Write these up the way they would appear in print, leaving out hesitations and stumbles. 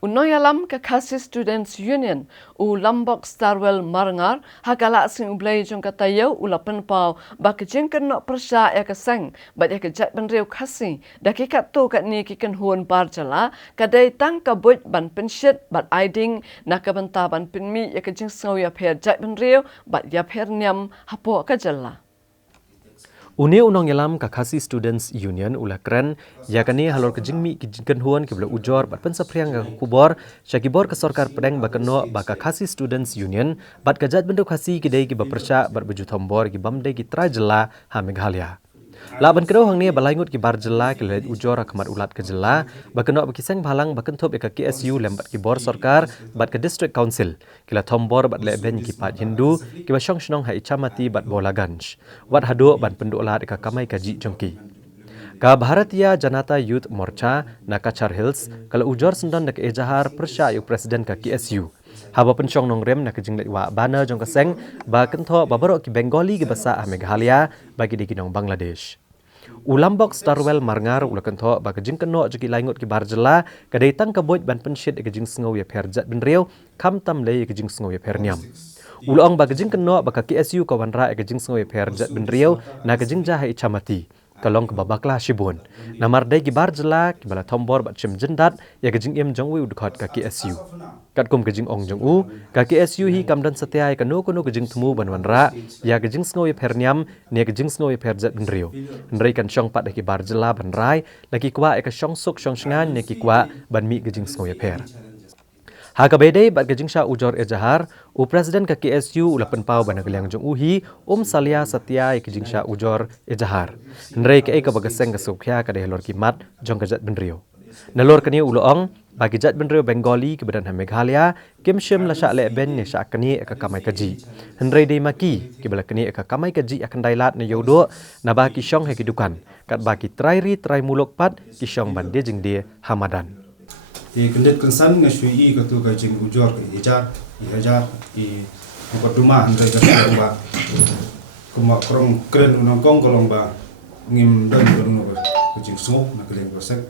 Unoyalam Kakasi Students Union u Lombok Starwell Marangar hakala sing ublay jong katayo ulapan pau bakijing kenok persya ya kasang bat ya kejat benriu kasi dakikat tu kat ni kikan huan barjala kadai tang kabut ban pensyet bat aiding nakabenta ban penmi ya kejing sau ya pher jat benriu bat ya pher nyam hapo kajala. Uni unong yalam Kakasi Students Union ulah keren yakani halor kejingmi kijingkan huan kibla ujor bat pensapriang ka kubor syakibor ke sorkar pedang bakeno Kakasi Students Union bat kajat bentuk khasi kidai ki bapersya bat baju tombor ki bamde ki trajela ha Meghalaya. Laban kedau hang ni balaingut ki barjela ki led ujor akmat ulat ke jela bakeno bakisang balang bakentop ka KSU lembat ki bor sorkar bat ke district council kila tombor bat leben ki pat Hindu ki basyong shnong ha ichamati bat Bolaganj wat hadu ban pendulat ka kamai kaji jongki ka Bharatiya Janata Youth Morcha Nakachar Hills kala ujor sendan nak ejahar persya yu presiden ka KSU haba pensyong nong rem nak jinglet wa bana jong kaseng ba kentho babarok ki Bengali ki bahasa Meghalaya bagi di kinong Bangladesh. Ulambok Starwell Marangar ula kentho ba kejing keno jeki laingut ki barjela kadai tang kabot ban pensyet kejing sngau ya pherjat benriu kam tam le kejing sngau ya pherniam. Ulong ba kejing keno ba ka KSU kawanra kejing sngau ya pherjat benriu na kejing jaha ichamati kalong ke babakla shibun namar dai ki barjela ki bala tombor bat chim jendat ya kejing im jongwi udkhot ka KSU kat kum kejing ong jong u ka KSU hi kamdan setia kanu kanu kejing temu banwanra ya kejing sngo ye perniam ne kejing sngo ye perjat benrio nrei kan syong pat ki barjela banrai lagi kwa ka syong suk syong shngan ne ki kwa ban mi kejing sngo ye per ha ka bedai bat kejing sha ujor ejahar u presiden ka KSU ulapan pau banagaliang jong uhi salia setia kejing sha ujor ejahar nrei ka bagaseng ka sukya ka dehlor ki mat jong kejat benrio nalor kani uloong bagi jat benrio Bengali ke badan Meghalaya kim shim la sha le ben ne sha kani ka kamai kaji hendrei dei maki ke bala kani ka kamai kaji akan dailat ne yodo na ba ki syong he ki dukan kat ba ki trai mulok pat ki syong ban de jing de Hamadan di kendet kensan ngasui ka tu ka jing ujor ke hajar i paduma hendrei ka ba kuma krong kren unang kong kolong ba ngim dan no ka jing sngok na keleng prosek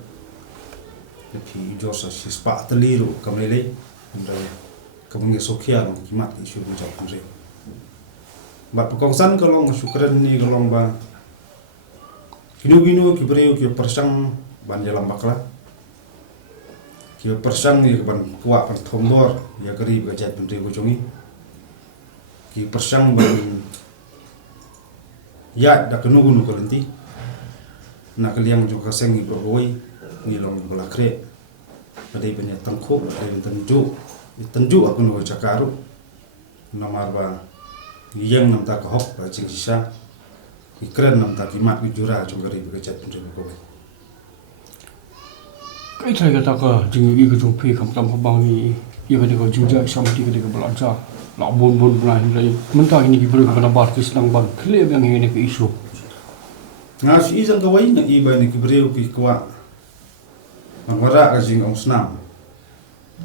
Jadi Josa sispa teliru kamele andai kamungi sokia ng kimat isu bujak andre. Ba pekongsan kalong syukran ni kalong ba kinu kibreu ki persang ban jalan bakla. Ki persang ni ban kuat ban tombor ya geri gajat andre bojongi. Ki persang ban ya da kenu kalenti. Nak liang juga sengi bergoi ngilong belakre padai banyak tangkuk padai tenju aku nak cakaru namar ba yang nam tak hok ba cing sisa ikran nam tak kimat ujura jongari bekerja penju ko kai thai ka ka jing wi ka jong phe kham tam bang ni ye ka ko juja samti ka ka balaja la bon brai lai mentah ini ki bro ka na bar ki sedang ban khle bang ini ke isu ngas izang ka wai na iba ni ki breu ki kwa Mangwara kajing ong snam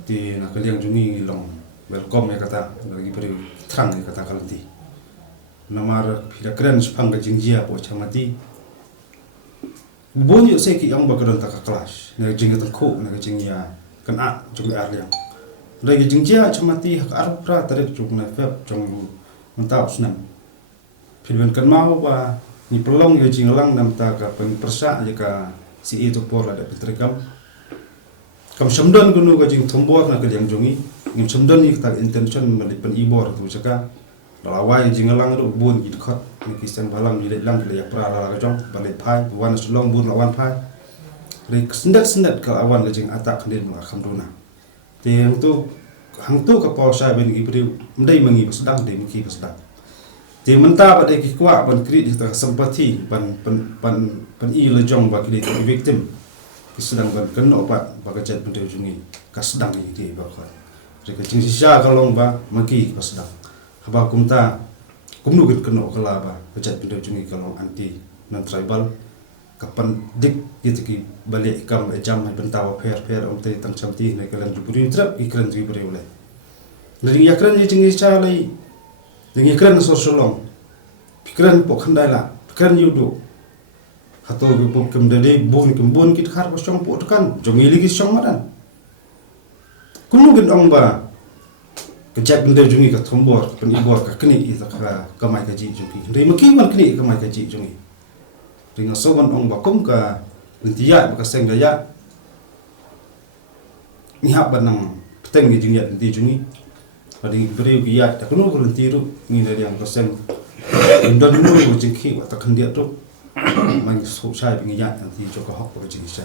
di nakaliang jungi long welcome ya kata lagi beri terang ya kata kalanti namar pila keren sepang kajing jia po chamati bunyi seki yang bakaran tak kelas na jing tengku na kajing ya kena jungi arliang lagi jing jia chamati hak arpra tarik jung na feb jung mentau snam pilben kan mau ba ni pelong ya jing lang nam ta ka persa ya ka si itu por ada petrikam kam samdan gunu ka jing thombor na ka jang jungi ngim samdan ni ta intention malipan ibor tu chaka lawai jing lang ru bun git khat ni kisang balang ni lang le pra la ka jong balai phai wan sulong bun lawan phai ri sendat ka awan ka jing atak khandin ma khamduna tiang tu hang tu ka paw sa ben gi priu mdai mangi basdang de mi ki basdang ti menta ba de ki kwa ban kri ta sampati pan i le jong ba ki victim sedang ban kena obat bakajat benda jungi kasdang ni di bakal reka jing sisa kalong ba magi kasdang haba kumta kumnu git kena kala ba bakajat benda jungi kalong anti non tribal kapan dik gitu ki balik kam jam bentawa per om te tang chamti ne kalan juburi trap ikran juburi ule dari yakran jing sisa lai dengan ikran sosolong pikiran pokhandai la pikiran yudo Hato gupum kemdade bun kit khar ko syong pot kan jongi lagi syong madan mungkin ong ba kejap benda jungi ka tombor penibor ka kini ita ka mai ka ji jungi dei maki man kini ka mai ka ji jungi dengan soban ong ba kum ka nantiya ba ka seng ya ni hab banang peteng gi jungi nanti jungi padi beri gi ya ta kuno ko nanti ru ni dari yang ka seng dan nu jingki wa ta kan dia tu mai so sai bi ya nanti jo ka hok ko jingi sa